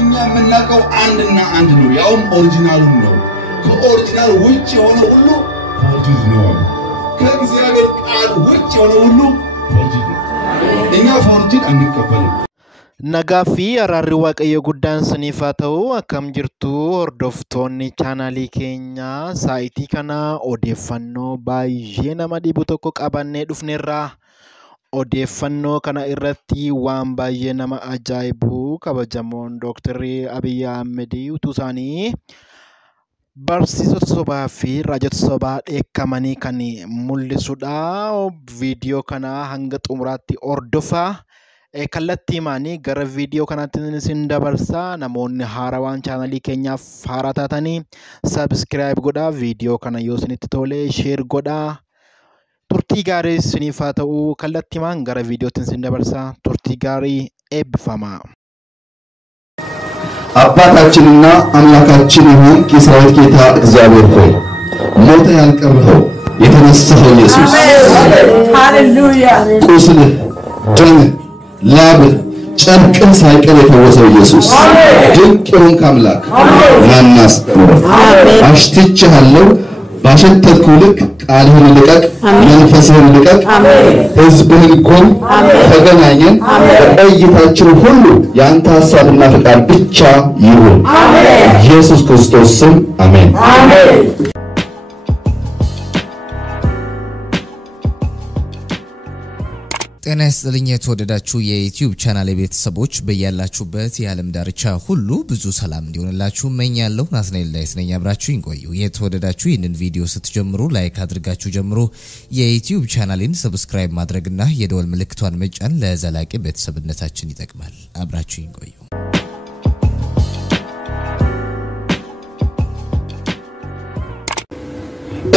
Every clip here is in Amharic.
እኛ የምናውቀው አንድና አንድ ነው ያውም ኦሪጂናሉ ነው ከኦሪጂናል ውጭ የሆነ ሁሉ ፎርጅድ ነው ከእግዚአብሔር ቃል ውጭ የሆነ ሁሉ ፎርጅድ ነው እኛ ፎርጅድ አንቀበልም Nagafi ararri waaqayyo guddaan siniifaa ta'u akkam jirtu hordoftoonni chaanalii keenya saayitii kana odeeffannoo baay'ee nama dhibu tokko qabannee dhufneerra odeeffannoo kana irratti waan baay'ee nama ajaa'ibu kabajamoon Dr. Abiy Ahmed utuu isaanii barsiisota sobaa fi raajota sobaa dheekkamanii kan mul'isudha viidiyoo kana hanga xumuraatti hordofaa kallattii maanii gara viidiyoo kanaatti sin dabarsa namoonni haarawaan chaanalii keenyaaf haaraa taatanii subscribe godhaa viidiyoo kana yoo isinitti tole share godhaa turtii gaarii isiniif haa ta'u kallattii maan gara viidiyootti sin dabarsa turtii gaarii eebbifama አባታችንና አምላካችን ይሁን የሰራዊት ጌታ እግዚአብሔር ሆይ ሞተ ያልቀረው የተነሳው ኢየሱስ ሃሌሉያ ቁስል ደም ላብ ጨርቅን ሳይቀር የተወሰው ኢየሱስ ድንቅ የሆንክ አምላክ ናናስ አሽትቻለሁ ባሸተትኩ ልክ ቃልህን ልቀቅ መንፈስህን ልቀቅ ህዝብህን ቆም ተገናኘን በእይታችን ሁሉ ያንተ ሐሳብና ፍቃድ ብቻ ይሁን ኢየሱስ ክርስቶስ ስም አሜን ጤና ይስጥልኝ የተወደዳችሁ የዩቲዩብ ቻናል ቤተሰቦች በእያላችሁበት የዓለም ዳርቻ ሁሉ ብዙ ሰላም እንዲሆንላችሁ መኛለሁ ናትናኤል ዳዊት ነኝ አብራችሁኝ ቆዩ የተወደዳችሁ ይህንን ቪዲዮ ስትጀምሩ ላይክ አድርጋችሁ ጀምሩ የዩቲዩብ ቻናሌን ሰብስክራይብ ማድረግና የደወል ምልክቷን መጫን ለዘላቂ ቤተሰብነታችን ይጠቅማል አብራችሁኝ ቆዩ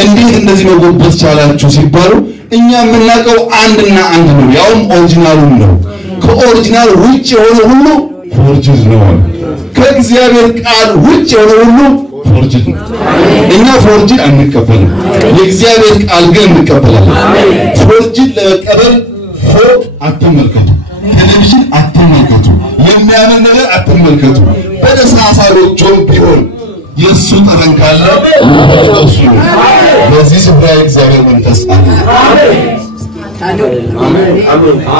እንዴት እንደዚህ ነው ጎበዝ ቻላችሁ ሲባሉ እኛ የምናውቀው አንድና አንድ ነው ያውም ኦሪጂናሉ ነው ከኦሪጂናል ውጭ የሆነ ሁሉ ፎርጅድ ነው ከእግዚአብሔር ቃል ውጭ የሆነ ሁሉ ፎርጅድ ነው እኛ ፎርጅድ አንቀበልም የእግዚአብሔር ቃል ግን እንቀበላለን ፎርጅድ ለመቀበል ፎቅ አትመልከቱ ቴሌቪዥን አትመልከቱ የሚያምን ነገር አትመልከቱ በደሳሳሮቹም ቢሆን የሱ ተረንካለ በዚህ ስፍራ እግዚአብሔር መንፈስ አሜን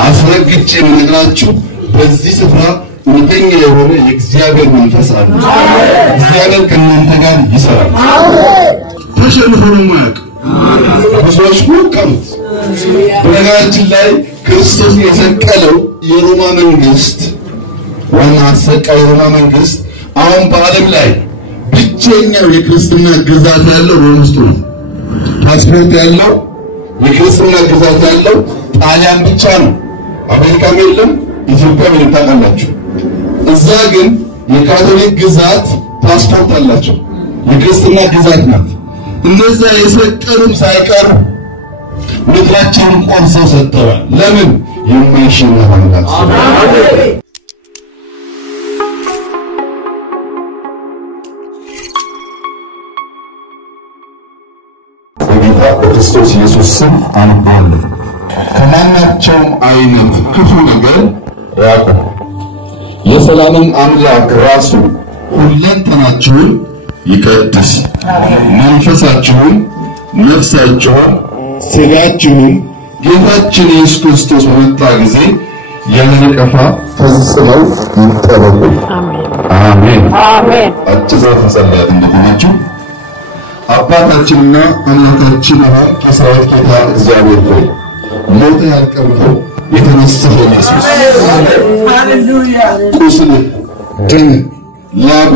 አስረግጬ ምንግራችሁ በዚህ ስፍራ ምንተኛ የሆነ የእግዚአብሔር መንፈስ አለ እግዚአብሔር ከእናንተ ጋር ይሰራል ተሸንፎ ነው ማያውቅ ብዙዎች ሁሉም በነገራችን ላይ ክርስቶስ የሰቀለው የሮማ መንግስት ዋና አሰቃይ የሮማ መንግስት አሁን በዓለም ላይ ብቸኛው የክርስትና ግዛት ያለው ሮም ውስጥ ነው ፓስፖርት ያለው የክርስትና ግዛት ያለው ጣሊያን ብቻ ነው አሜሪካም የለም ኢትዮጵያም የለም ታውቃላችሁ እዛ ግን የካቶሊክ ግዛት ፓስፖርት አላቸው የክርስትና ግዛት ናት እነዛ የሰቀሉም ሳይቀር ምድራቸውን ቆርሰው ሰጥተዋል ለምን የማይሸነፍ አምላክ አሜን ክርስቶስ ኢየሱስ ስም አንባለ ከማናቸው አይነት ክፉ ነገር ራቁ የሰላምን አምላክ ራሱ ሁለንተናችሁን ይቀድስ መንፈሳችሁን ነፍሳችሁን ስጋችሁን ጌታችን ኢየሱስ ክርስቶስ በመጣ ጊዜ ያለነቀፋ ፈጽመው ይጠበቁ አሜን አሜን አጭር ተሰላጥ እንደሆናችሁ አባታችንና አምላካችን ሆይ ከሰራዊት ጌታ እግዚአብሔር ሆይ ሞተ ያልቀረው የተነሳው ኢየሱስ ሃሌሉያ ቁስል ደም ላብ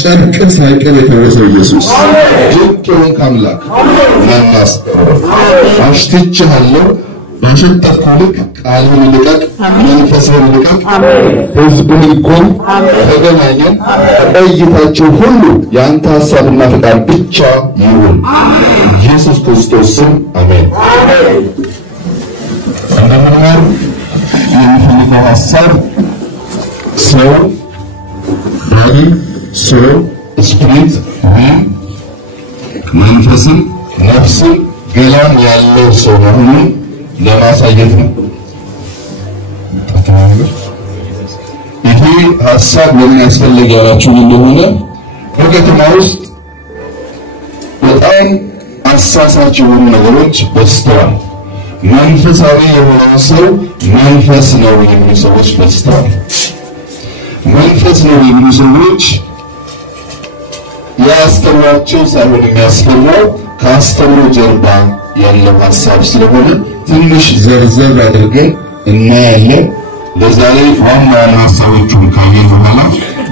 ጨርቅን ሳይቀር የተወሰው ኢየሱስ ድንቅ የሆንክ አምላክ ናናስ አሽትቻለሁ ባሸተትኩ ልክ ቃልህን ልቀቅ መንፈስህን ልቀቅ ህዝብህን ቆም ተገናኘን በእይታችን ሁሉ ያንተ ሐሳብና ፍቃድ ብቻ ይሁን ኢየሱስ ክርስቶስ ስም አሜን እንደምንኖር የምፈልገው ሐሳብ ሰው ባዲ ሶል ስፒሪት መንፈስን ነፍስን ገላን ያለው ሰው መሆኑን ለማሳየት ነው ይሄ ሐሳብ ለምን ያስፈልጋላችሁ እንደሆነ በከተማ ውስጥ በጣም አሳሳች የሆኑ ነገሮች በስተዋል። መንፈሳዊ የሆነ ሰው መንፈስ ነው የሚሉ ሰዎች በስተዋል። መንፈስ ነው የሚሉ ሰዎች ያስተዋቸው ሳይሆን የሚያስፈልገው ካስተምሮ ጀርባ ያለው ሐሳብ ስለሆነ ትንሽ ዘርዘር አድርገን እናያለን። ለዛሬ ዋና ሐሳቦቹን ካየን በኋላ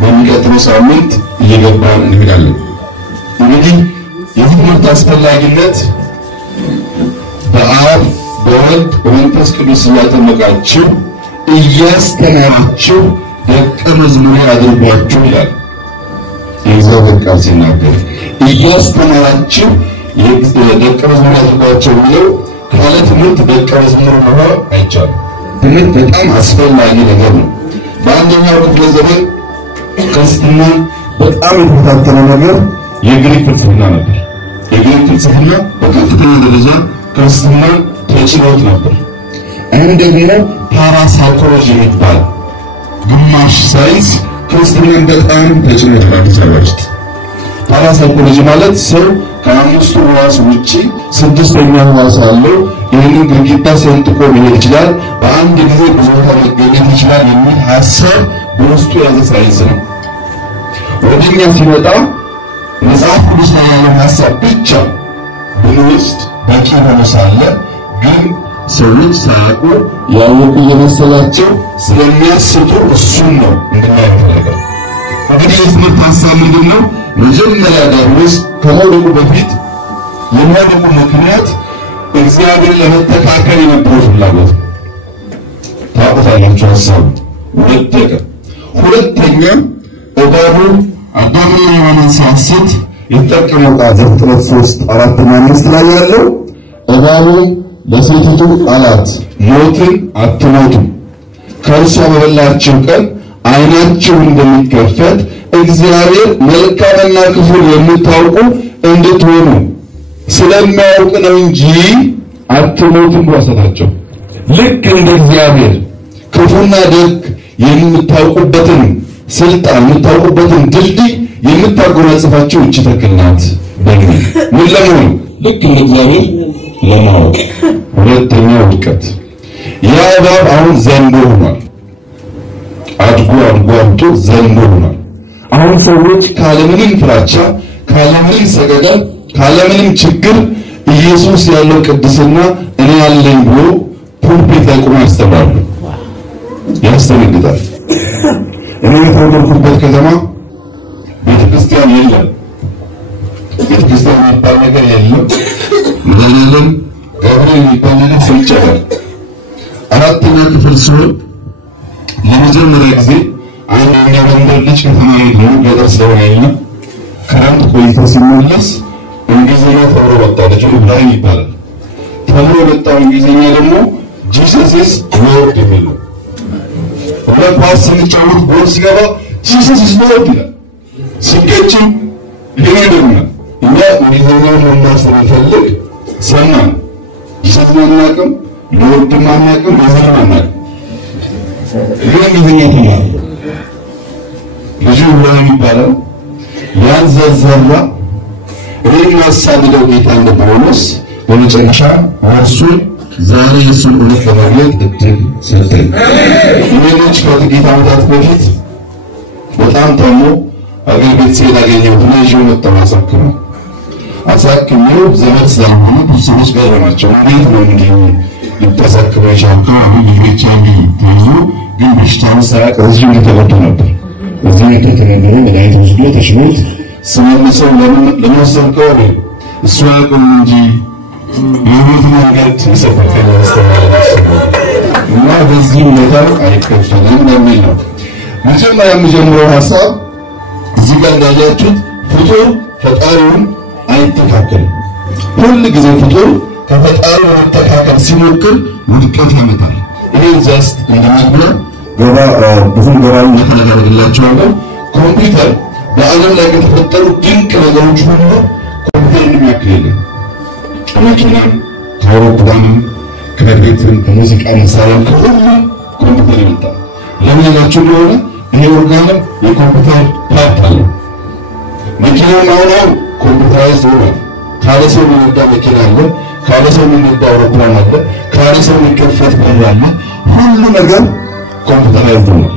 በሚቀጥለው ሳምንት እየገባን እንሄዳለን። እንግዲህ የትምህርት አስፈላጊነት በአብ በወልድ በመንፈስ ቅዱስ እያጠመቃችሁ እያስተማራችሁ ደቀ መዝሙር አድርጓችሁ ይላል የእግዚአብሔር ቃል ሲናገር። እያስተማራችሁ ደቀ መዝሙር አድርጓችሁ ብለው ካለ ትምህርት ደቀ መዝሙር መሆን አይቻልም። ትምህርት በጣም አስፈላጊ ነገር ነው። በአንደኛው ክፍለ ዘመን ክርስትና በጣም የተፈታተነ ነገር የግሪክ ፍልስፍና ነበር። የግሪክ ፍልስፍና በከፍተኛ ደረጃ ክርስትና ተጭኖት ነበር። አሁን ደግሞ ፓራሳይኮሎጂ የሚባል ግማሽ ሳይንስ ክርስትናን በጣም ተጭኖት ነው። ፓራሳይኮሎጂ ማለት ሰው ከአምስቱ ሕዋስ ውጪ ስድስተኛ ሕዋስ አለው። ይህንን ግድግዳ ሰንጥቆ መሄድ ይችላል። በአንድ ጊዜ ብዙ ቦታ መገኘት ይችላል የሚል ሐሳብ በውስጡ ያዘ ሳይንስ ነው። ወደኛ ሲመጣ መጽሐፍ ቅዱስ ያለው ሐሳብ ብቻ ብንወስድ በቂ ሆኖ ሳለ ግን ሰዎች ሳያውቁ ያወቁ የመሰላቸው ስለሚያስቱ እሱን ነው እንድናየው ፈለገ። እንግዲህ የትምህርት ሐሳብ ምንድን ነው? መጀመሪያ ዲያብሎስ ከመውደቁ በፊት የመውደቁ ምክንያት እግዚአብሔር ለመተካከል የነበረው ፍላጎት ታውቁታላችሁ። ሐሳቡ ወደቀ። ሁለተኛ እባቡ አዳምና ሔዋንን ሲያስት የተጠቀመው ቃል ዘፍጥረት 3:4-5 ላይ ያለው እባቡ ለሴቲቱ አላት ሞትን አትሞቱም፣ ከእርሷ በበላችሁ ቀን ዓይናችሁ እንደሚከፈት እግዚአብሔር መልካምና ክፉን የምታውቁ እንድትሆኑ ስለሚያውቅ ነው እንጂ አትሞቱም ብሏቸው። ልክ እንደ እግዚአብሔር ክፉና ደግ የምታውቁበትን ስልጣን የምታውቁበትን ድልድይ የምታጎናጽፋችሁ እቺ ተክል ናት። ምን ለመሆን? ልክ እንደ እግዚአብሔር ለማወቅ። ሁለተኛው ውድቀት። ያ እባብ አሁን ዘንዶ ሆኗል። አድጎ ዘንዶ ሆኗል። አሁን ሰዎች ካለምንም ፍራቻ ካለምንም ሰገደል ካለምንም ችግር ኢየሱስ ያለው ቅድስና እኔ ያለኝ ብሎ ፑልፒት ላይ ቆሞ ያስተምራሉ። ያስተምራል። እኔ የተወለድኩበት ከተማ ቤተክርስቲያን የለም። ቤተክርስቲያን የሚባል ነገር የለም። ምክንያቱም ገብርኤል የሚባል ነገር ሰይቻለሁ። አራተኛ ክፍል ሲሆን ለመጀመሪያ ጊዜ አንድ የወንደር ልጅ ከተማ ሄዶ ገጠር ስለሆነ ክረምት ቆይቶ ሲመለስ እንግሊዝኛ ተምሮ ወጣ። ልጁ ኢብራሂም ይባላል። ተምሮ ወጣው። እንግሊዝኛ ደግሞ ጂሰስ ኢዝ ሎርድ የሚል ነው። ሁለት ኳስ ስንጫወት ጎል ሲገባ ጂሰስ ኢዝ ሎርድ ይላል። ሲገጭ ይሄ ደግሞ እኛ እንግሊዝኛውን እናስተምፈልግ ሰማን። ጂሰስ ማናቀም ሎርድ ማናቀም ማናቀም ይሄ እንግሊዝኛ ተማረ። ልጁ ኢብራሂም ይባላል። ያን ዘዘራ ይሄን ማሳደደው ጌታ እንደሆነስ በመጨረሻ እርሱን ዛሬ እሱን እውነት ለማግኘት እድል ሰጠኝ። ሌሎች ከጥቂት ዓመታት በፊት በጣም ታሞ አገር ቤት ሲሄድ አገኘሁት። ልጁ መጣ አሳክሜው ዘመድ ስላልሆነ ብዙ ሰዎች ገረማቸው። እንዴት ነው እንዲህ ልታሳክመው የቻልከው? አሁን ልጆች አሉ ተይዞ ግን በሽታውን ሳያውቅ እዚሁ እየተጎዳ ነበር። እዚሁ የተተመመረ መድኃኒት ወስዶ ተሽሎት ስመልሰው ለመወሰን ከሆነ እሱ ያውቅም እንጂ የህይወት መንገድ ይሰፋል እና በዚህ ሁኔታ አይከፈልም የሚል ነው። መጀመሪያ የምጀምረው ሐሳብ እዚህ ጋር እንዳያችሁት ፍጡር ፈጣሪውን አይተካከልም። ሁሉ ጊዜ ፍጡር ከፈጣሪው መተካከል ሲሞክር ውድቀት ያመጣል። ይሄ ጀስት እንደማንበብ ብዙም ገባው ያደርግላችኋለሁ። ኮምፒውተር በዓለም ላይ ከተፈጠሩ ድንቅ ነገሮች ሁሉ ኮምፒውተርን የሚያክል የለም። መኪና ከአውሮፕላን ከቤትም ከሙዚቃ መሳሪያ ከሁሉ ኮምፒውተር ይመጣል። ለምን ያላችሁ እንደሆነ ይሄ ኦርጋንም የኮምፒውተር ፓርት አለ። መኪናው ነው ኮምፒውተራይዝድ ነው። ካለ ሰው የሚነዳ መኪና አለ፣ ካለ ሰው የሚነዳ አውሮፕላን አለ፣ ካለ ሰው የሚከፈት በር አለ። ሁሉ ነገር ኮምፒውተራይዝድ ነው።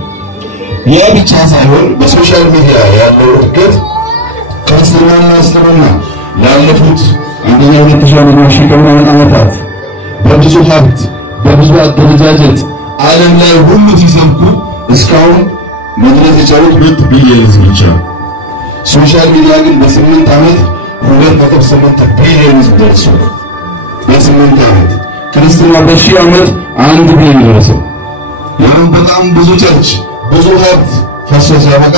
ያ ብቻ ሳይሆን በሶሻል ሚዲያ ያለው እድገት ክርስትናና እስልምና ላለፉት አንደኛ ሁለት ሺህ ዓመታት በብዙ ሀብት በብዙ አደረጃጀት ዓለም ላይ ሁሉ ሲሰብኩ እስካሁን መድረስ የቻሉት 2 ቢሊዮን ህዝብ ብቻ። ሶሻል ሚዲያ ግን በ8 ዓመት 2.8 ቢሊዮን ህዝብ ደርሷል። በ8 ዓመት ክርስትና በ1000 ዓመት 1 ቢሊዮን ደረሰው። ያም በጣም ብዙ ቸርች ብዙ ሀብት ፈሶ ሲያበቃ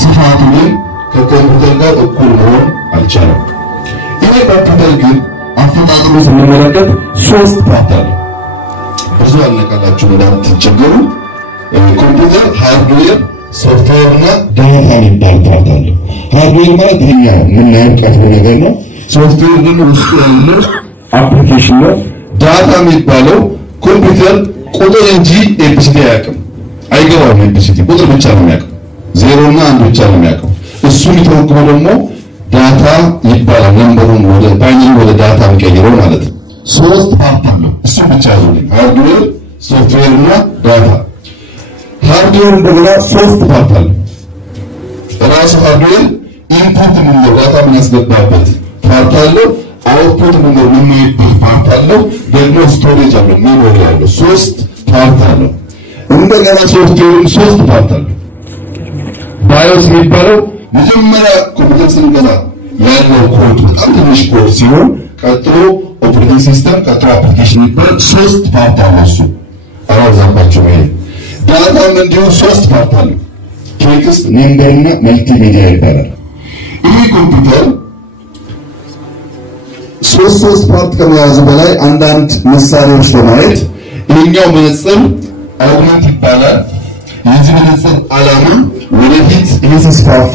ስፋቱ ግን ከኮምፒውተር ጋር እኩል መሆን አልቻለም። ይሄ ኮምፒውተር ግን አፈጣጠሩ ስንመለከት 3 ፓርት አለ። ብዙ አልነካላችሁ እንዳትቸገሩ። ኮምፒውተር ሃርድዌር፣ ሶፍትዌር እና ዳታ የሚባል ፓርት አለ። ሃርድዌር ማለት ይሄኛው የምናየው ቀጥሎ ነገር ነው። ሶፍትዌር ደግሞ ውስጡ ያለው አፕሊኬሽን ነው። ዳታ የሚባለው ኮምፒውተር ቁጥር እንጂ ኤቢሲዲ አያውቅም፣ አይገባውም። ኤቢሲዲ ቁጥር ብቻ ነው የሚያውቀው፣ 0 እና 1 ብቻ ነው የሚያውቀው። እሱ የሚተረጉመው ደግሞ ዳታ ይባላል። ነምበሩን ወደ ባይነሪ ወደ ዳታ የሚቀይረው ማለት ነው። 3 ፓርት አለው። እሱ ብቻ ነው ሃርድዌር፣ ሶፍትዌር እና ዳታ። ሃርድዌር እንደገና 3 ፓርት አለው። ራሱ ሃርድዌር ኢንፑት ምን ዳታ የሚያስገባበት ፓርት አለው። አውትፑት ምን የሚያይበት ፓርት አለው። ደግሞ ስቶሬጅ አለው፣ ሜሞሪ አለው። 3 ፓርት አለው። እንደገና ሶፍትዌር 3 ፓርት አለው። ባዮስ የሚባለው መጀመሪያ ኮምፒውተር ስንገዛ ያለው ኮድ በጣም ትንሽ ኮድ ሲሆን ቀጥሎ ኦፕሬቲንግ ሲስተም ቀጥሎ አፕሊኬሽን ይባላል። 3 ፓርት አለው። እሱ አራዛባቸው ይሄ ዳታም እንዲሁ 3 ፓርት አለው። ቴክስት፣ ነምበር እና መልቲሚዲያ ይባላል። ይሄ ኮምፒውተር 3 ፓርት ከመያዙ በላይ አንዳንድ መሳሪያዎች ለማየት ይሄኛው መነጽር አውግመንት ይባላል። የዚህ መነጽር ዓላማ ወደፊት ይሄ ሲስፋፋ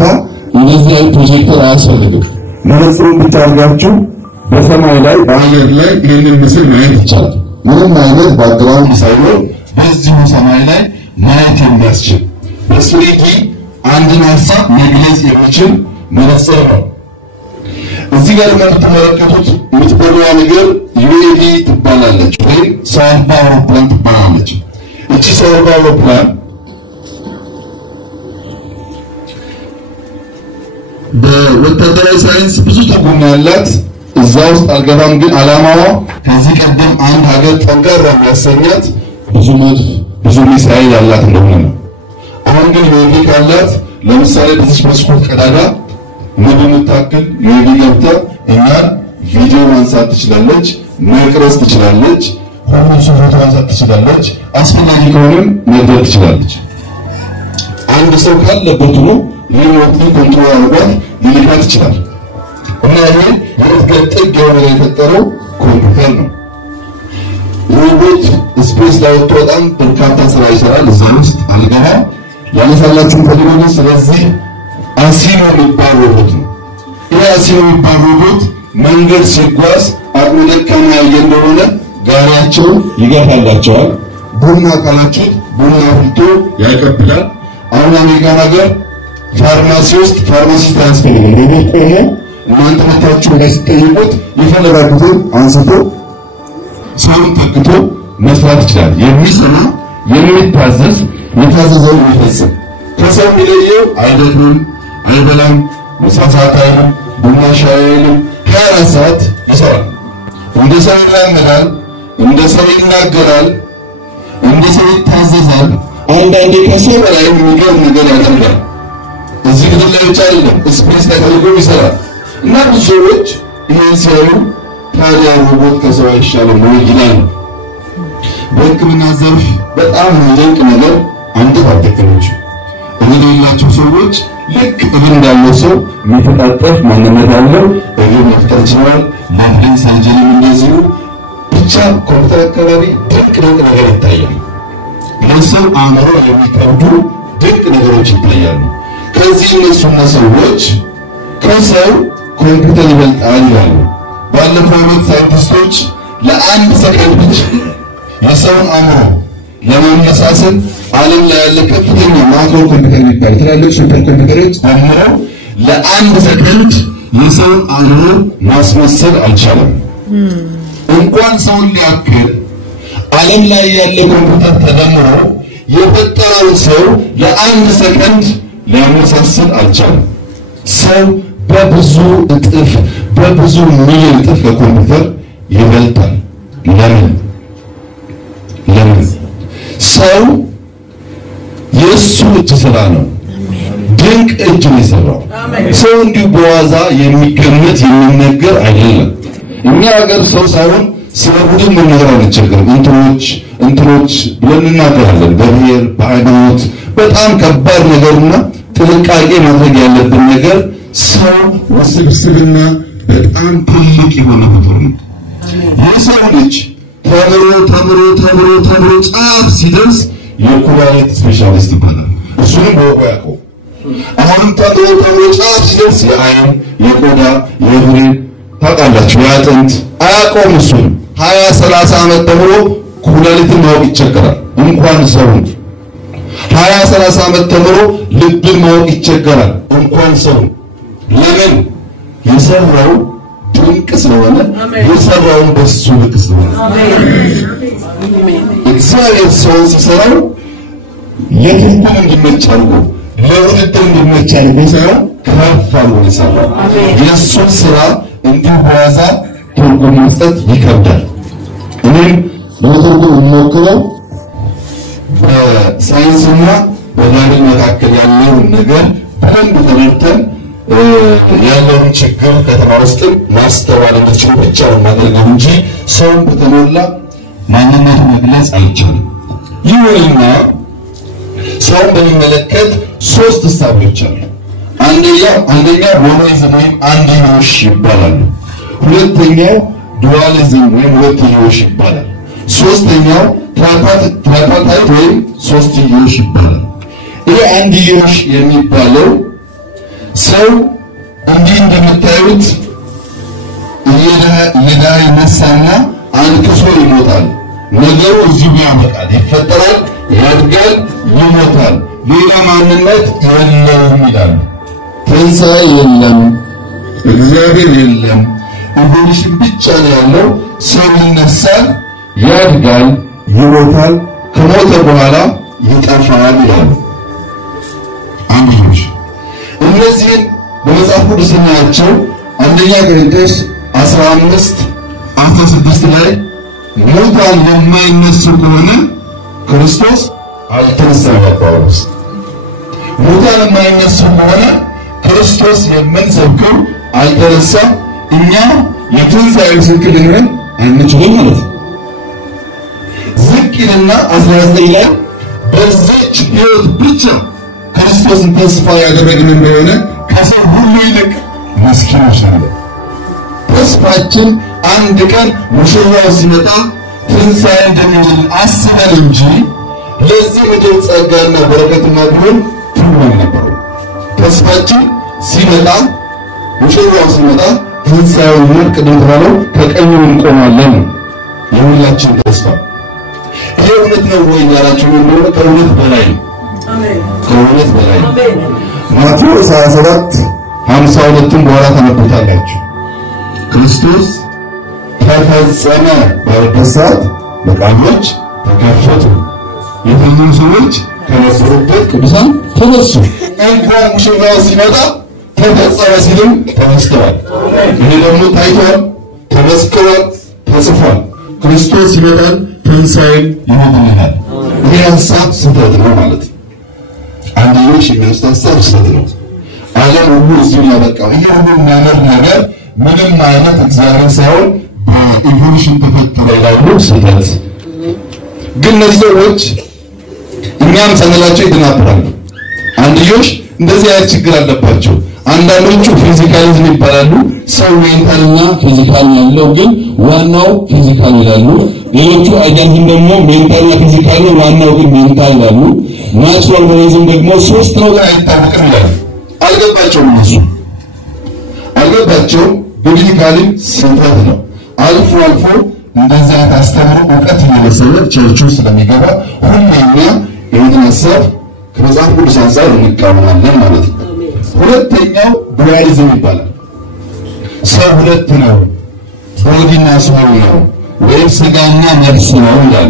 እንደዚህ አይነት ፕሮጀክተር አያስፈልግም። መነጽሩን ብቻ አድርጋችሁ በሰማይ ላይ በአየር ላይ ይሄንን ምስል ማየት ይቻላል። ምንም አይነት ባክግራውንድ ሳይኖር በዚሁ ሰማይ ላይ ማየት የሚያስችል በስሪዲ አንድን ሀሳብ መግለጽ የሚችል መነጽር ነው። እዚህ ጋር የምትመለከቱት የምትበረዋ ነገር ዩኤቪ ትባላለች ወይም ሰው አልባ አውሮፕላን ትባላለች። እቺ ሰው አልባ አውሮፕላን በወታደራዊ ሳይንስ ብዙ ትርጉም ያላት እዛ ውስጥ አልገባም። ግን ዓላማዋ ከዚህ ቀደም አንድ ሀገር ጠንካራ የሚያሰኛት ብዙ መድፍ ብዙ ሚሳኤል ያላት እንደሆነ ነው። አሁን ግን ዩኤቪ ካላት ለምሳሌ በዚህ መስኮት ቀዳዳ ምንም ታክል ዩኤቪ ገብታ እኛን ቪዲዮ ማንሳት ትችላለች፣ መቅረጽ ትችላለች፣ ሁሉም ፎቶ ማንሳት ትችላለች፣ አስፈላጊ ከሆነም መግደል ትችላለች። አንድ ሰው ካለበት ነው ሪሞት ኮንትሮል አድርጓት ሊልካት ይችላል። እና ይሄ የእድገት ጥግ የሆነ የፈጠረው ኮምፒውተር ነው። ሮቦት ስፔስ ላይ ወጥቶ በጣም በርካታ ስራ ይሰራል። እዛ ውስጥ አልገባም ያነሳላችሁ ፈልጎ። ስለዚህ አሲሞ የሚባል ሮቦት ነው። ይህ አሲሞ የሚባል ሮቦት መንገድ ሲጓዝ አቅሙ ደካማ እንደሆነ ጋሪያቸው ይገፋላቸዋል። ቡና ካላችሁ ቡና ፍልቶ ያቀብላል። አሁን አሜሪካ ሀገር ፋርማሲ ውስጥ ፋርማሲስት አያስፈልግም። ሮቦት ቆሞ እናንተ መታችሁ ላይ ስትጠይቁት የፈለጋችሁትን አንስቶ ሰውን ተክቶ መስራት ይችላል። የሚሰራ የሚታዘዝ የታዘዘውን የሚፈጽም ከሰው የሚለየው አይደለም፣ አይበላም፣ ምሳ ሰዓት አይልም፣ ቡና ሻይ አይልም፣ 24 ሰዓት ይሰራል። እንደ ሰው ይራመዳል፣ እንደ ሰው ይናገራል፣ እንደ ሰው ይታዘዛል። አንዳንዴ ከሰው በላይ የሚገርም ነገር ያደርጋል። እዚህ ግድል ላይ ብቻ አይደለም ስፔስ ላይ ተልጎ ይሰራል። እና ብዙ ሰዎች ይህን ሲያዩ ታዲያ ሮቦት ከሰው አይሻልም ወይ ይላሉ። በሕክምና ዘርፍ በጣም የሚደንቅ ነገር አንጥቷል ቴክኖሎጂ። እግር የሌላቸው ሰዎች ልክ እግር እንዳለው ሰው የሚተጣጠፍ ማንነት ያለው እግር መፍጠር ይችላል። ለብሬን ሰርጀሪም እንደዚሁ። ብቻ ኮምፒውተር አካባቢ ድንቅ ነገር ይታያል። ለሰው አእምሮ የሚከብዱ ድንቅ ነገሮች ይታያሉ። ከዚህ እነሱና ሰዎች ከሰው ኮምፒውተር ይበልጣል ይላሉ። ባለፈው ዓመት ሳይንቲስቶች ለአንድ ሰከንድ ብቻ የሰውን አእምሮ ለማመሳሰል ዓለም ላይ ያለ ከፍተኛ ማክሮ ኮምፒውተር የሚባል ትላልቅ ሱፐር ኮምፒውተሮች አምረው ለአንድ ሰከንድ የሰው አእምሮ ማስመሰል አልቻለም። እንኳን ሰውን ሊያክል ዓለም ላይ ያለ ኮምፒውተር ተደምሮ የፈጠረው ሰው ለአንድ ሰከንድ ሊያመሳስል አልቻለም። ሰው በብዙ እጥፍ በብዙ ሚሊዮን እጥፍ ከኮምፒውተር ይበልጣል። ለምን ሰው የሱ እጅ ስራ ነው። ድንቅ እጅ ነው የሰራው። ሰው እንዲሁ በዋዛ የሚገመት የሚነገር አይደለም። እኛ ሀገር ሰው ሳይሆን ስለ ቡድን መናገር አንቸገርም። እንትኖች ብለን እናገራለን። በብሔር በሃይማኖት በጣም ከባድ ነገርና ጥንቃቄ ማድረግ ያለብን ነገር ሰው ውስብስብና በጣም ትልቅ የሆነ ፍጡር ነው። የሰው ልጅ ተምሮ ጫፍ ሲደርስ የኩላሊት ስፔሻሊስት ይባላል። እሱንም በወቁ ያውቀው። አሁንም ተምሮ ጫፍ ሲደርስ የአይን የቆዳ የብሬን ታውቃላችሁ የአጥንት አያውቀውም። እሱን 20-30 ዓመት ተምሮ ኩላሊትን ማወቅ ይቸገራል። እንኳን ሰውን 20-30 ዓመት ተምሮ ልብን ማወቅ ይቸገራል። እንኳን ሰው ለምን የሰራው ድንቅ ስለሆነ የሰራውን በሱ ልክ ስለሆነ እግዚአብሔር ሰውን ሲሰራው ለትርጉም እንዲመች አድርጎ ለውድድር እንዲመች አድርጎ ሲሰራው ከፍ አድርጎ ይሰራል። የእሱን ስራ እንዲሁ በዋዛ ትርጉም መስጠት ይከብዳል። እኔም በትርጉም የምሞክረው በሳይንስና በባህል መካከል ያለውን ነገር በደንብ ተረድተን ያለውን ችግር ከተማ ውስጥ ማስተዋል እንችል ብቻ ማድረግ እንጂ ሰውን በተሞላ ማንነቱን መግለጽ አይቻልም። ይሁንና ሰውን በሚመለከት 3 ሐሳቦች አሉ። አንደኛ ሞኖይዝም ወይም አንድዮሽ ይባላል። ሁለተኛው ዱዋሊዝም ወይም ሁለትዮሽ ይባላል። ሶስተኛው ትራይፓርታይት ወይም ሶስትዮሽ ይባላል። ይሄ አንድዮሽ የሚባለው ሰው እንዲህ እንደምታዩት እየዳ ይነሳና አንክሶ ይሞታል። ነገሩ እዚሁ ያበቃል። ይፈጠራል፣ ያድጋል፣ ይሞታል። ሌላ ማንነት የለውም ይላል። ትንሣኤ የለም፣ እግዚአብሔር የለም፣ ኢቮሉሽን ብቻ ነው ያለው። ሰው ይነሳል፣ ያድጋል፣ ይሞታል፣ ከሞተ በኋላ ይጠፋል ይላል አንድዮሽ። እነዚህን በመጽሐፍ ቅዱስ እናያቸው። አንደኛ ቆሮንቶስ 15:16 ላይ ሙታን የማይነሱ ከሆነ ክርስቶስ አልተነሳም ይላል። ሙታን የማይነሱ ከሆነ ክርስቶስ የምንሰብከው አልተነሳም፣ እኛ የትንሣኤው ምስክር ልንሆን አንችልም ማለት ነው። ዝቅ ይልና 19 ላይ በዚች ሕይወት ብቻ ክርስቶስን ተስፋ ያደረግን እንደሆነ ከሰው ሁሉ ይልቅ ምስኪኖች ነን። ተስፋችን አንድ ቀን ሙሽራው ሲመጣ ትንሣኤ እንደሚሆን አስበን እንጂ ለዚህ ምድር ጸጋና በረከትና ቢሆን ትርጉም ነበረው። ተስፋችን ሲመጣ ሙሽራው ሲመጣ ትንሣኤውን ወርቅ እንደተባለው ከቀኙ እንቆማለን። የሁላችን ተስፋ ይሄ እውነት ነው ወይ ያላችሁ እንደሆነ ከእውነት በላይ ነው። ከእውነት በላይ ማቴዎስ 27:52 በኋላ ተነበታላችሁ። ክርስቶስ ተፈጸመ ባለበት ሰዓት መቃብሮች ተከፈቱ፣ የታመኑ ሰዎች ከነበሩበት ቅዱሳን ተነሱ። እንኳን ሙሽራው ሲመጣ ተፈጸመ ሲልም ተነስተዋል። ይሄ ደግሞ ታይቷል፣ ተመስክሯል፣ ተጽፏል። ክርስቶስ ይመጣል፣ ትንሣኤን ይሆናል። ይህ ሐሳብ ስህተት ነው ማለት ነው። አንድዮሽ የሚያስተሳስር ስህተት ነው። ዓለም ሁሉ እዚሁ ያበቃው ይሄ ሁሉ የሚያምር ነገር ምንም አይነት እግዚአብሔር ሳይሆን በኢቮሉሽን ተፈጥሮ ይላሉ። ስህተት ግን እነዚህ ሰዎች እኛም ሳንላቸው ይደናበራሉ። አንድዮሽ እንደዚህ አይነት ችግር አለባቸው። አንዳንዶቹ ፊዚካሊዝም ይባላሉ። ሰው ሜንታልና ፊዚካል ያለው ግን ዋናው ፊዚካል ይላሉ። ሌሎቹ አይደለም ደግሞ ሜንታልና ፊዚካል ዋናው ግን ሜንታል ይላሉ። ናቹራል ሞኒዝም ደግሞ ሶስት ነው ጋር አይታወቅም ይላሉ። አልገባቸውም። ቢብሊካሊ ስህተት ነው። አልፎ እንደዛ ታስተምሩ ዕውቀት እየመሰለ ቸርቹ ስለሚገባ ሁሉኛ ይህን ሐሳብ ከመጽሐፍ ቅዱስ አንፃር እንቃወማለን ማለት ነው። ሁለተኛው ዱያሊዝም ይባላል። ሰው ሁለት ነው፣ ሆድና ሰው ነው ወይም ስጋና ነፍስ ነው ይላል።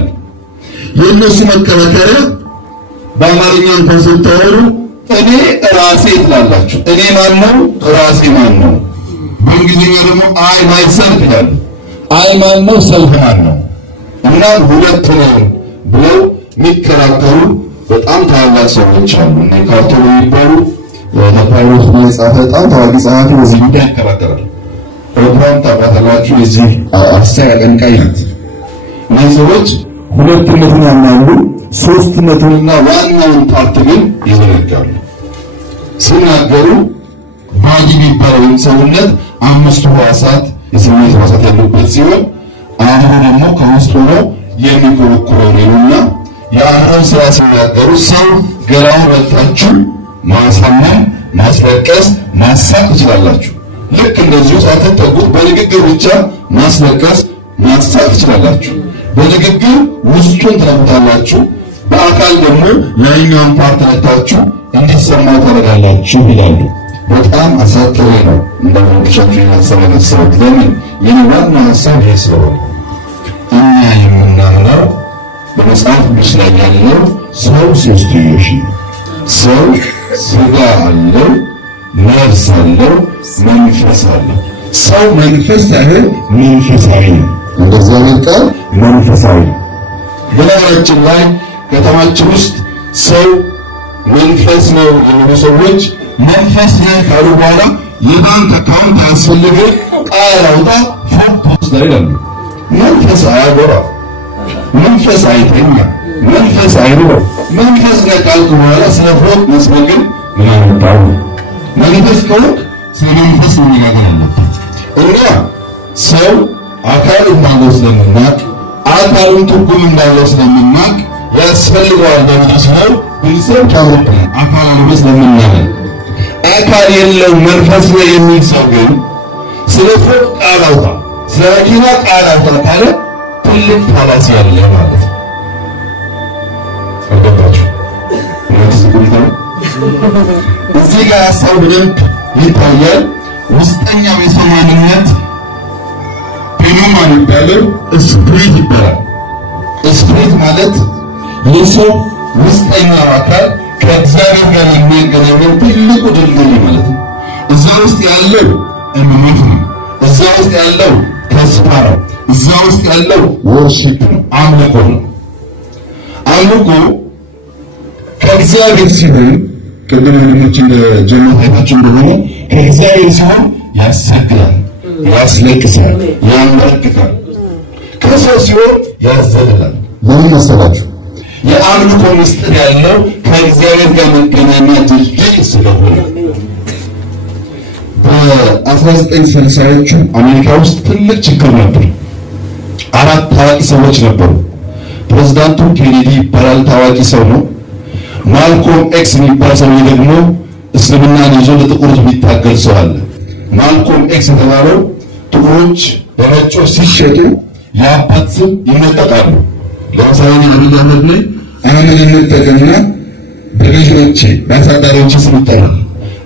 የእነሱ መከራከሪያ በአማርኛም ተሰጥተዋል። እኔ ራሴ ትላላችሁ። እኔ ማን ነው? ራሴ ማን ነው? በእንግሊዝኛ ደግሞ አይ ማይሰልፍ ይላል። አይ ማን ነው? ሰልፍ ማን ነው? እና ሁለት ነው ብለው የሚከራከሩ በጣም ታላላቅ ሰዎች አሉ። እነ ካርቶ የሚባሉ ለፓይሮስ የጻፈ በጣም ታዋቂ ጸሐፊ በዚህ ጉዳይ ይከራከራል። ፕሮግራም ታባታላችሁ የዚህ ሐሳብ አቀንቃኝ ናት። እነዚህ ሰዎች ሁለትነትን ያምናሉ፣ ሶስትነቱንና ዋናውን ፓርት ግን ይዘነጋሉ። ሲናገሩ ባዲ የሚባለው ሰውነት አምስቱ ሕዋሳት የስሜት ሕዋሳት ያሉበት ሲሆን አእምሮ ደግሞ ከውስጡ ነው የሚኮረኩረው ነውና የአእምሮን ስራ ሲናገሩ ሰው ገላውን ረግጣችሁ ማሳመን፣ ማስለቀስ፣ ማሳቅ ትችላላችሁ። ልክ እንደዚሁ ሳትጠጉት በንግግር ብቻ ማስለቀስ፣ ማሳቅ ትችላላችሁ። በንግግር ውስጡን ትነኩታላችሁ፣ በአካል ደግሞ ላይኛውን ፓርት ነክታችሁ እንዲሰማው ታደርጋላችሁ ይላሉ። በጣም አሳጥሬ ነው እንደምንቻችሁ ያሰበው። ለምን የዋና ሐሳብ ይሄ ስለሆነ እኛ የምናምነው በመጽሐፍ ቅዱስ ላይ ያለው ሰው ሶስትዮሽ ሰው ስጋ አለው፣ ነፍስ አለው፣ መንፈስ አለው። ሰው መንፈስ ሳይሆን መንፈሳዊ ነው። እንደዚያው ቃል መንፈሳዊ በላያችን ላይ ከተማችን ውስጥ ሰው መንፈስ ነው የሚሉ ሰዎች መንፈስ ነው ካሉ በኋላ የባንክ አካውንት ያስፈልግ ቃል አውጣ ፎቶስ ላይ ነው። መንፈስ አያጎራ፣ መንፈስ አይተኛ፣ መንፈስ አይኖር። መንፈስ ነው ካልኩ በኋላ ስለ ፎት መስበክን ምን አመጣው? መንፈስ ከሆነ ስለ መንፈስ መነጋገር አለበት። እና ሰው አካል እንዳለው ስለምናውቅ አካሉን ትርጉም እንዳለው ስለምናውቅ ያስፈልገዋል ለምንስ ነው ብንሰብ ታውቁ አካል ነው ስለምናውቅ አካል የለው መንፈስ ነው የሚል ሰው ግን ስለ ፎቅ ቃል አውጣ፣ ስለ መኪና ቃል አውጣ ካለ ትልቅ ፋላሲ ያለ ማለት ነው። አደባችሁ እዚህ ጋር ሐሳቡ በደንብ ይታያል። ውስጠኛው የሰው ማንነት ፒኖማን ይባላል፣ ስፕሪት ይባላል። ስፕሪት ማለት የሰው ውስጠኛው አካል ከእግዚአብሔር ጋር የሚገናኘው ትልቁ ድልድይ ማለት ነው። እዛ ውስጥ ያለው እምነት ነው። እዛ ውስጥ ያለው ተስፋ ነው። እዛ ውስጥ ያለው ወርሺፕ አምልኮ ነው። አምልኮ ከእግዚአብሔር ሲሆን ቅድም ወንድሞችን ጀመታችን እንደሆነ ከእግዚአብሔር ሲሆን ያሰግዳል፣ ያስለቅሳል፣ ያንበረክካል። ከሰው ሲሆን ያዘልላል። ለምን መሰላችሁ? የአምልኮ ምስጢር ያለው ከእግዚአብሔር ጋር መገናኛ ድልድይ ስለሆነ። በ1930ዎቹ አሜሪካ ውስጥ ትልቅ ችግር ነበር። 4 ታዋቂ ሰዎች ነበሩ። ፕሬዝዳንቱ ኬኔዲ ይባላል፣ ታዋቂ ሰው ነው። ማልኮም ኤክስ የሚባል ሰው ደግሞ እስልምናን ይዞ ለጥቁሮች የሚታገል ሰው አለ። ማልኮም ኤክስ የተባለው ጥቁሮች በነጮች ሲሸጡ የአባት ስም ይነጠቃሉ። ለምሳሌ አብይ አህመድ ላይ አህመድ እንጠቀምና በልጆቼ በአሳዳሪዎቼ ስም ይጠራል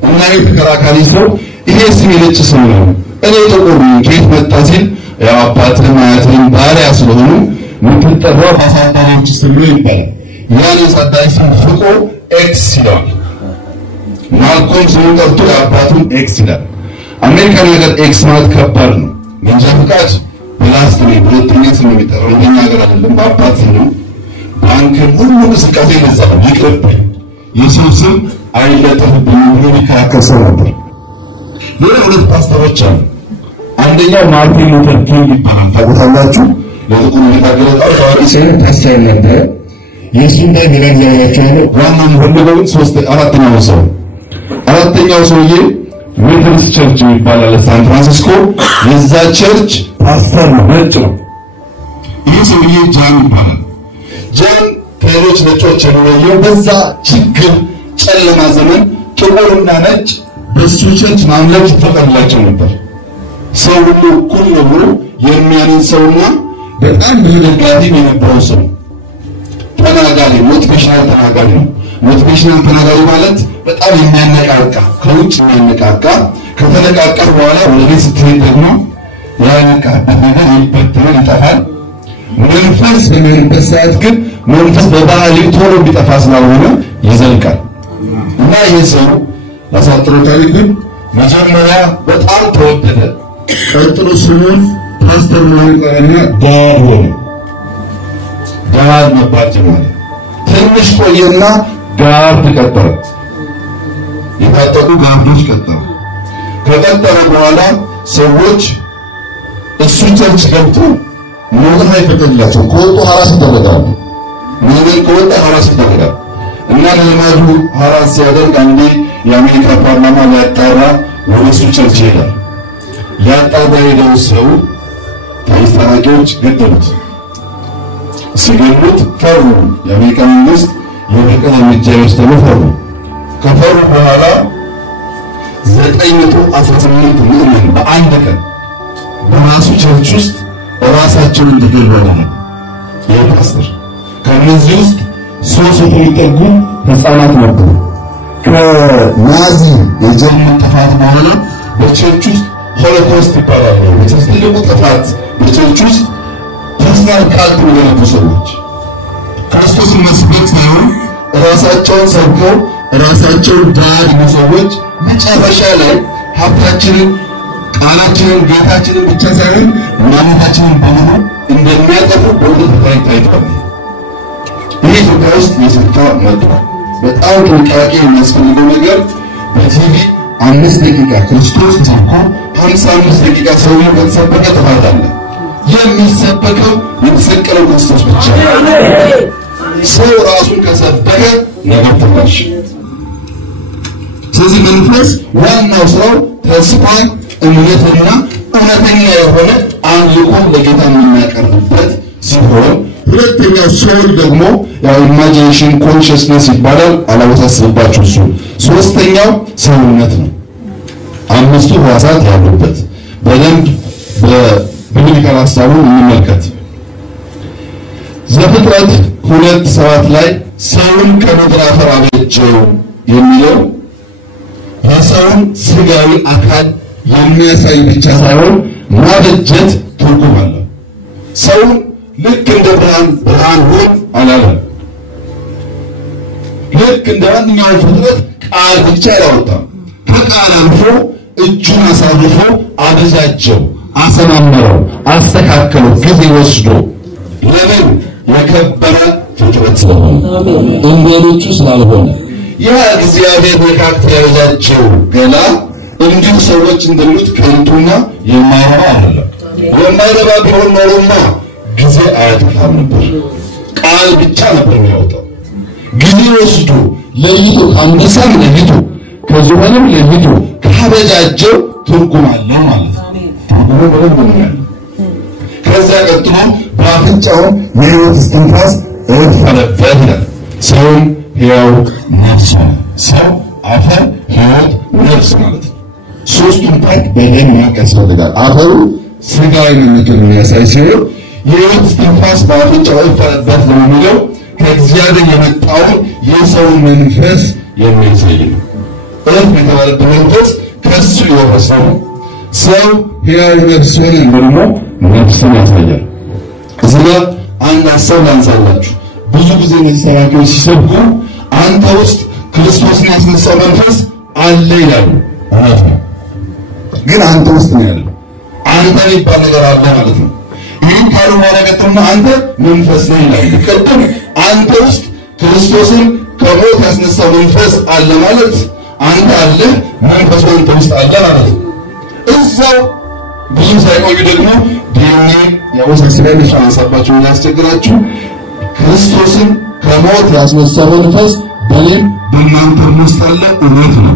እና የተከራካሪ ሰው ይሄ ስም የነጭ ሰው ነው፣ እኔ ጥቁር ነኝ፣ ከየት መጣ ሲል ያው አባትህም አያትህም ባሪያ ስለሆኑ የምትጠራው በአሳዳሪዎች ስም ነው ይባላል። ያን የአሳዳሪ ስም ፍቆ ኤክስ ይላል። ማልኮም ስሙ ጠርቶ የአባቱን ኤክስ ይላል። አሜሪካን ሀገር ኤክስ ማለት ከባድ ነው። መንጃ ፈቃድ ፕላስት ነው፣ ሁለተኛ ስም የሚጠራው እንደኛ ሀገር አይደለም፣ በአባት ስም ነው። ባንክን ሁሉ እንቅስቃሴ ይነሳል። ይቅርብኝ የሰው ስም አይለጠፍብኝ ብሎ የሚከራከር ሰው ነበር። ሌላ 2 ፓስተሮች አሉ። አንደኛው ማርቲን ሉተር ኪንግ ይባላል። ታውቁታላችሁ? ለጥቁር የታገለ ታዋቂ ሰው ፓስተር ነበር። የእሱን ላይ ሌላኛው ነው። ዋናው ወንድሞው 4ኛው ሰው አራተኛው ሰውዬ ሜቶዲስት ቸርች ይባላል ሳን ፍራንሲስኮ። የዛ ቸርች ፓስተር ነው፣ ነጭ ነው። ይህ ሰውዬ ጃን ይባላል። ጃን ከሌሎች ነጮች የሚለየው በዛ ችግር ጨለማ ዘመን ጥቁርና ነጭ በሱ ቸርች ማምለክ ይፈቀድላቸው ነበር። ሰው ሁሉ እኩል ነው ብሎ የሚያምን ሰውና በጣም ብዙ ደጋፊ የነበረው ሰው። ተናጋሪ ሞቲቬሽናል ተናጋሪ ነው። ሞቲቬሽናል ተናጋሪ ማለት በጣም የሚያነቃቃ ከውጭ የሚያነቃቃ ከተነቃቃ በኋላ ወደ ስትሄድ ደግሞ ያነቃቃ ነገር ይበተናል ይጠፋል። መንፈስ በሚሆንበት ሰዓት ግን መንፈስ በባህሪ ቶሎ ቢጠፋ ስላልሆነ ይዘልቃል እና ይህ ሰው አሳጥሮ ታሪኩን መጀመሪያ በጣም ተወደደ። ቀጥሎ ስሙን ፓስተር ማንቀርና ዳድ ሆነ። ዳድ መባል ጀመረ። ትንሽ ቆየና ጋርድ ቀጠረ። የታጠቁ ጋርዶች ቀጠረ። ከቀጠረ በኋላ ሰዎች እሱ ቸርች ገብቶ ሞት አይፈቀድላቸው ከወጡ ሐራስ ይደረጋሉ። ምን ከወጣ ሐራስ ይደረጋል እና ለማዱ ሐራስ ሲያደርግ አንዴ የአሜሪካ ፓርላማ ሊያጣራ ወደ እሱ ቸርች ሄደ። ሊያጣራ የሄደው ሰው ታይታናጆች ገደሉት። ሲገሉት ፈሩ። የአሜሪካ መንግስት የበቀል እርምጃ ይወስዳል ፈሩ። ከፈሩ በኋላ 918 ምዕመናን በአንድ ቀን በራሱ ቸርች ውስጥ ራሳቸውን እንደገደሉ የፓስተር ከነዚህ ውስጥ 300 የሚጠጉ ህፃናት ነበሩ። ከናዚ የጀርመን ጥፋት በኋላ በቸርች ውስጥ ሆሎኮስት ይባላል። ትልቁ ጥፋት በቸርች ውስጥ ፐርሰናል ካልት የነበሩ ሰዎች ክርስቶስን መስበክ ሳይሆን ራሳቸውን ሰብከው ራሳቸውን ዳድ ሰዎች መጨረሻ ላይ ሀብታችንን ቃላችንን ጌታችንን ብቻ ሳይሆን ማንነታችንን በሙሉ እንደሚያጠፉ በእውነት ታይቷል። ይህ ኢትዮጵያ ውስጥ የሰፋ መጥቷል። በጣም ጥንቃቄ የሚያስፈልገው ነገር በቲቪ 5 ደቂቃ ክርስቶስ ተሰብኮ 55 ደቂቃ ሰውየው ከተሰበከ ጥፋት አለ። የሚሰበከው የተሰቀለው ክርስቶስ ብቻ ነው። ሰው ራሱን ከሰበከ ነገር ተማሽ። ስለዚህ መንፈስ ዋናው ስራው ተስፋን እምነትና እውነተኛ የሆነ አምልኮ ለጌታ የሚያቀርብበት ሲሆን ሁለተኛው ሶል ደግሞ ያው ኢማጂኔሽን ኮንሽስነስ ይባላል። አላወሳስባችሁ እሱ። ሶስተኛው ሰውነት ነው። አምስቱ ሕዋሳት ያሉበት በደንብ በቢብሊካል ሐሳቡ እንመልከት። ዘፍጥረት 2:7 ላይ ሰውን ከምድር አፈር አበጀው የሚለው የሰውን ስጋዊ አካል የሚያሳይ ብቻ ሳይሆን ማበጀት ትርጉም አለው። ሰውን ልክ እንደ ብርሃን ሆን አላለም። ልክ እንደ ማንኛውም ፍጥረት ቃል ብቻ አላወጣም። ከቃል አልፎ እጁን አሳርፎ አበጃጀው፣ አሰማመረው፣ አስተካከለው ጊዜ ወስዶ። ለምን? የከበረ ፍጥረት ስለሆነ እንዴሎቹ ስላልሆነ። ያ እግዚአብሔር መካከል ያበጃጀው ገላ እንዲሁ ሰዎች እንደሚሉት ከንቱና የማይረባ አይደለም። የማይረባ ቢሆን ኖሮማ ጊዜ አያጠፋም ነበር። ቃል ብቻ ነበር የሚያወጣው። ጊዜ ወስዶ ለይቶ አንበሳን ለይቶ ከዝሆንም ለይቶ ካበጃጀው ትርጉም አለው ማለት ነው። ትርጉሙ በደንብ ነው። ከዛ ቀጥሎ በአፍንጫው የሕይወት እስትንፋስ እፈለፈለ። ሰውም ሕያው ነፍስ ነው። ሰው አፈር፣ ሕይወት፣ ነፍስ ማለት ነው። ሶስቱን ፓርት በደንብ ማወቅ ያስፈልጋል። አፈሩ ስጋዊ ምንነቱን የሚያሳይ ሲሆን የሕይወት እስትንፋስ በአፍንጫው እፈለፈለ ነው የሚለው ከእግዚአብሔር የመጣውን የሰውን መንፈስ የሚያሳይ ነው። እፍ የተባለበት መንፈስ ከሱ የወረሰው ሰው ሕያው ነፍስ ሆነ ደግሞ ነፍስን ያሳያል። እዚህ ጋር አንድ ሀሳብ ላንሳላችሁ። ብዙ ጊዜ እነዚህ ሰባኪዎች ሲሰብኩ አንተ ውስጥ ክርስቶስን ያስነሳው መንፈስ አለ ይላሉ። ግን አንተ ውስጥ ነው ያለው። አንተ የሚባል ነገር አለ ማለት ነው። ይህን ካሉ በኋላ ቀጥልና አንተ መንፈስ ነህ ይላሉ። ቀጥል አንተ ውስጥ ክርስቶስን ከሞት ያስነሳው መንፈስ አለ ማለት አንተ አለ፣ መንፈስ አንተ ውስጥ አለ ማለት ነው። እዛው ብዙ ሳይቆዩ ደግሞ ዲኤንኤ ያወሳስባል። ሻንሳባችሁ ያስቸግራችሁ ክርስቶስን ከሞት ያስነሳው መንፈስ በእኔም በእናንተም ውስጥ አለ። እውነት ነው።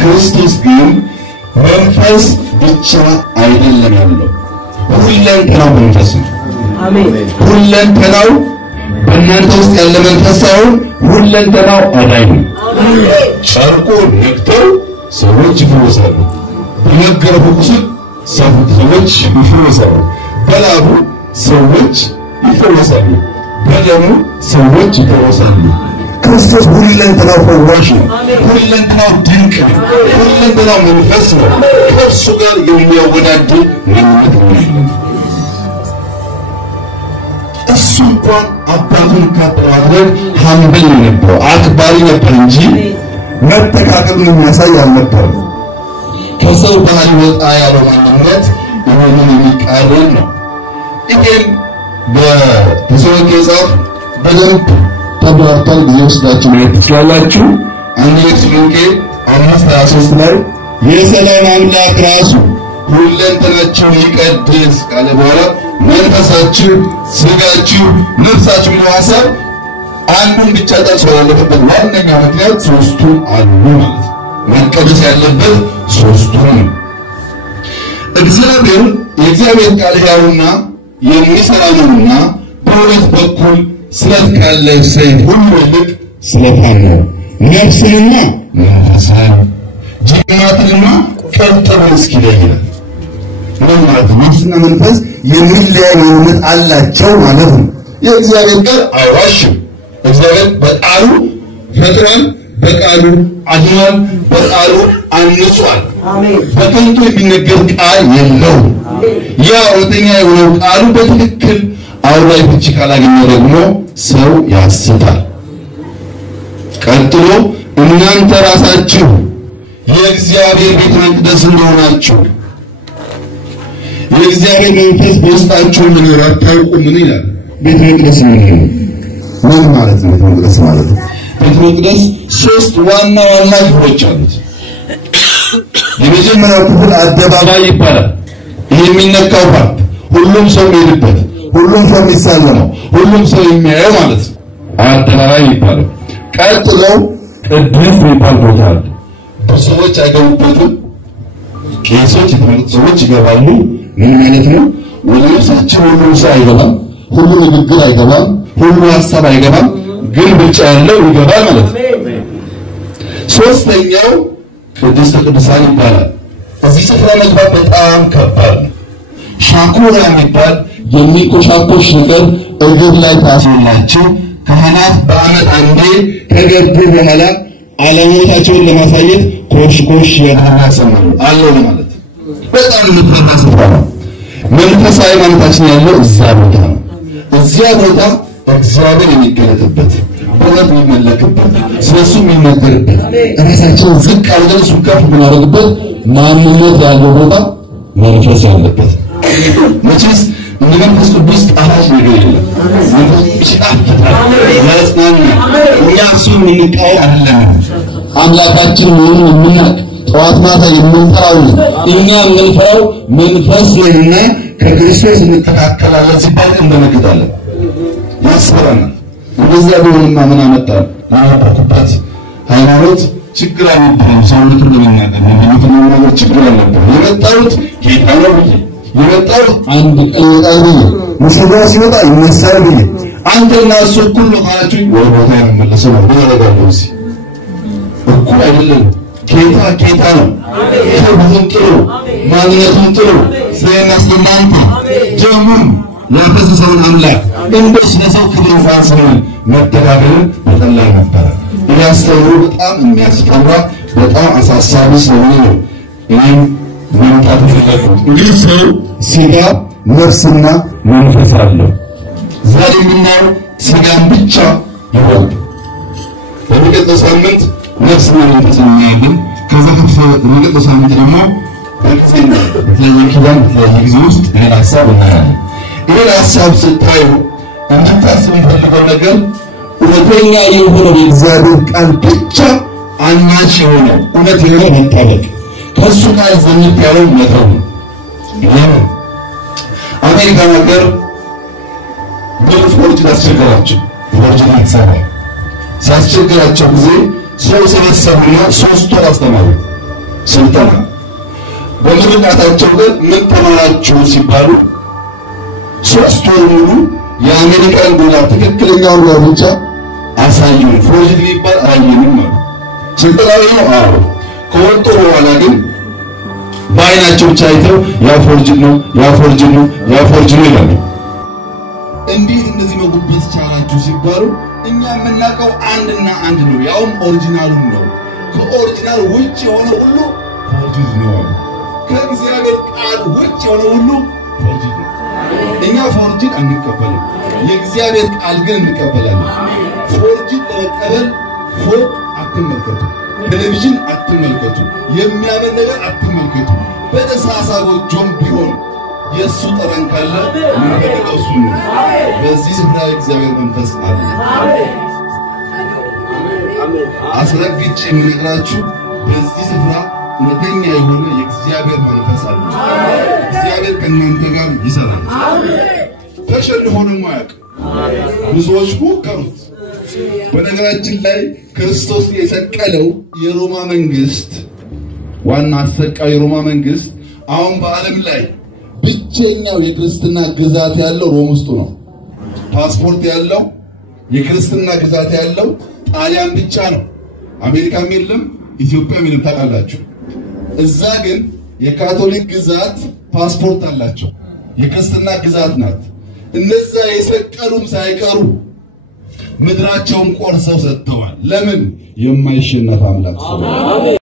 ክርስቶስ ግን መንፈስ ብቻ አይደለም ያለው፣ ሁለንተናው መንፈስ ነው። አሜን። ሁለንተናው በእናንተ ውስጥ ያለ መንፈስ ሳይሆን ሁለንተናው አዳኝ ነው። ጨርቁን ነክተው ሰዎች ይፈወሳሉ። በመገረፉ ቁስል ሰዎች ይፈወሳሉ። በላቡ ሰዎች ይፈወሳሉ በደሙ ሰዎች ይፈወሳሉ ክርስቶስ ሁለንተናው ፈዋሽ ነው ሁለንተናው ድንቅ ነው ሁለንተናው መንፈስ ነው ከእርሱ ጋር የሚያወዳድር ምንም የለም እሱ እንኳን አባቱን ካጠራድረግ ሀምብል ነበር አክባሪ ነበር እንጂ መተካከሉን የሚያሳይ አልነበረም ከሰው ባህሪ ወጣ ያለው ማንነት ይህንን የሚቃረን ነው ይህን በተሰወቀ ጻፍ በደንብ ተብራርቷል ጊዜ ወስዳችሁ ማየት ትችላላችሁ አንደኛ ተሰሎንቄ 5:23 ላይ የሰላም አምላክ ራሱ ሁለንተናችሁን ይቀድስ ካለ በኋላ መንፈሳችሁ ስጋችሁ ነፍሳችሁ ነው ሐሳብ አንዱን ብቻ ጠቅሶ ያለበት ዋነኛ ምክንያት ሶስቱ አሉ ማለት መቀደስ ያለበት ሶስቱ ነው እግዚአብሔር የእግዚአብሔር ቃል ያውና የሚሰራ ነውና በሁለት በኩል ስለት ካለው ሰይፍ ሁሉ ይልቅ ስለታም ነው ነፍስንና መንፈስን ጅማትንና ቀልጥን እስኪለይ ምን ማለት ነፍስና መንፈስ የሚለያዩነት አላቸው ማለት ነው የእግዚአብሔር ቃል አይዋሽም እግዚአብሔር በቃሉ ፈጥሯል በቃሉ አድኗል በቃሉ አንጿል አሜን በከንቱ የሚነገር ቃል የለውም ያ እውነተኛ የሆነው ቃሉ በትክክል አውራይ ፍቺ ካላገኘ ደግሞ ሰው ያስታል ቀጥሎ እናንተ ራሳችሁ የእግዚአብሔር ቤተ መቅደስ እንደሆናችሁ የእግዚአብሔር መንፈስ በውስጣችሁ መኖር አታውቁም ምን ይላል ቤተ መቅደስ ምን ማለት ነው ቤተ መቅደስ ማለት ቤተ መቅደስ ሶስት ዋና ክፍሎች አሉት የመጀመሪያው ክፍል አደባባይ ይባላል ይሄ የሚነካው ፓርት ሁሉም ሰው የሚሄድበት ሁሉም ሰው የሚሳለመው ሁሉም ሰው የሚያየው ማለት ነው አደባባይ ይባላል ቀጥሎ ቅዱስ የሚባል ቦታ አለ ብዙዎች አይገቡበትም ቄሶች የተመረጡ ሰዎች ይገባሉ ምን ማለት ነው ወደ ነፍሳቸው ሁሉ ሰው አይገባም ሁሉ ንግግር አይገባም ሁሉ ሐሳብ አይገባም ግን ብቻ ያለው ይገባል ማለት ነው ሶስተኛው ቅዱስ ቅዱሳን ይባላል እዚህ ስፍራ መግባት በጣም ከባድ ነው ሻኩራ የሚባል የሚቆሻቆሽ ነገር እግር ላይ ታስሮላቸው ካህናት በአመት አንዴ ከገቡ በኋላ ዓለማቸውን ለማሳየት ኮሽኮሽ ያደረጋሰማሉ አለው ማለት በጣም ምትፈራ ስፍራ ነው መንፈሳዊ ማለታችን ያለው እዛ ቦታ ነው እዚያ ቦታ እግዚአብሔር የሚገለጥበት ወራት የሚመለክበት ስለሱ የሚነገርበት ራሳችን ዝቅ አድርገን እሱ ከፍ የምናደርግበት ማንነት ያለው ቦታ መንፈስ ያለበት መቼስ እንደመንፈስ ቅዱስ ጣፋጭ ነገር የለም መንፈስ አምላካችን መሆኑን የምናውቅ ጠዋት ማታ የምንጠራው እኛ የምንፈራው መንፈስ ነውና ከክርስቶስ እንተካከላለን ሲባል እንደመግጣለን ያስፈራናል እንደዚያ ቢሆንማ ምን አመጣል ማባባት ሃይማኖት ችግር አለበት ሰውነቱ ለምናገር ነው ችግር አለበት የመጣሁት ጌታ ነው የመጣው አንድ ቀን ሙሽራ ሲወጣ ይነሳል ብዬ አንተና እሱ እኩል ነው ካላችሁ ወደ ቦታ ያመለሰው ነው ያደርጋሉ እኩል አይደለም ጌታ ነው አሜን ጥሩ ማንነቱን ጥሩ ስለናስለማንተ ጀሙን ለፈሰሰውን አምላክ እንደስ ለሰው ክብር ፋንሰን መተባበርን በጠላይ ነበር ያስተውሩ በጣም የሚያስፈራ በጣም አሳሳቢ ስለሆነ ነው እኔም ወንጣት ይፈልጋል ሰው ስጋ ነፍስና መንፈስ አለው ዛሬ ምናየው ስጋን ብቻ ይወጣ በሚቀጥለው ሳምንት ነፍስና መንፈስ እናያለን ከዛ በሚቀጥለው ሳምንት ደግሞ በተለይ ጊዜ ውስጥ ሌላ ሀሳብ እናያለን ይሄን ሀሳብ ስታዩ እንድታስቡ የፈለገው ነገር እውነተኛ የሆነው የእግዚአብሔር ቃል ብቻ አናች የሆነ እውነት የሆነ መጣበቅ ከሱ ጋር ዘንድ ያለው መተው አሜሪካ ነገር በፎርጅ አስቸገራቸው ፎርጅ አሰራ ሲያስቸገራቸው ጊዜ ሰው ሰበሰቡና 3 ወር አስተማሩ ስልጠና በምክንያታቸው ግን ምን ተማራችሁ ሲባሉ 3 ወር ሙሉ የአሜሪካን ዶላር ትክክለኛውን ነው ብቻ አሳዩን ፎርጅ ሊባል አይንም ስልጠናው ነው አዎ ከወጡ በኋላ ግን ባይናቸው ብቻ አይተው ያ ፎርጅ ነው ይላሉ እንዴት ሲባሉ እኛ የምናውቀው አንድና አንድ ነው ያውም ኦሪጂናሉን ነው ከኦሪጂናል ውጭ የሆነ ሁሉ ፎርጅድ ነው ከእግዚአብሔር ቃል ውጭ የሆነ ሁሉ ፎርጅድ ነው እኛ ፎርጅድ አንቀበልም የእግዚአብሔር ቃል ግን እንቀበላለን ፎርጅድ ለመቀበል ፎቅ አትመልከቱ ቴሌቪዥን አትመልከቱ የሚያምን ነገር አትመልከቱ በተሳሳ ጎጆም ቢሆን የሱ ጠረን ካለ ምንፈልገው እሱ ነው በዚህ ስፍራ እግዚአብሔር መንፈስ አለ አስረግጬ የምነግራችሁ በዚህ ስፍራ እውነተኛ የሆነ የእግዚአብሔር መንፈስ አለ እግዚአብሔር ከእናንተ ጋር ይሰራል ተሸንፎ ደግሞ አያውቅም ብዙዎች ሞከሩት በነገራችን ላይ ክርስቶስ የሰቀለው የሮማ መንግስት ዋና አሰቃይ የሮማ መንግስት አሁን በዓለም ላይ ብቸኛው የክርስትና ግዛት ያለው ሮም ውስጥ ነው ፓስፖርት ያለው የክርስትና ግዛት ያለው ጣሊያን ብቻ ነው አሜሪካም የለም ኢትዮጵያም የለም ታውቃላችሁ እዛ ግን የካቶሊክ ግዛት ፓስፖርት አላቸው የክርስትና ግዛት ናት እነዛ የሰቀሉም ሳይቀሩ ምድራቸውን ቆርሰው ሰጥተዋል ለምን የማይሸነፍ አምላክ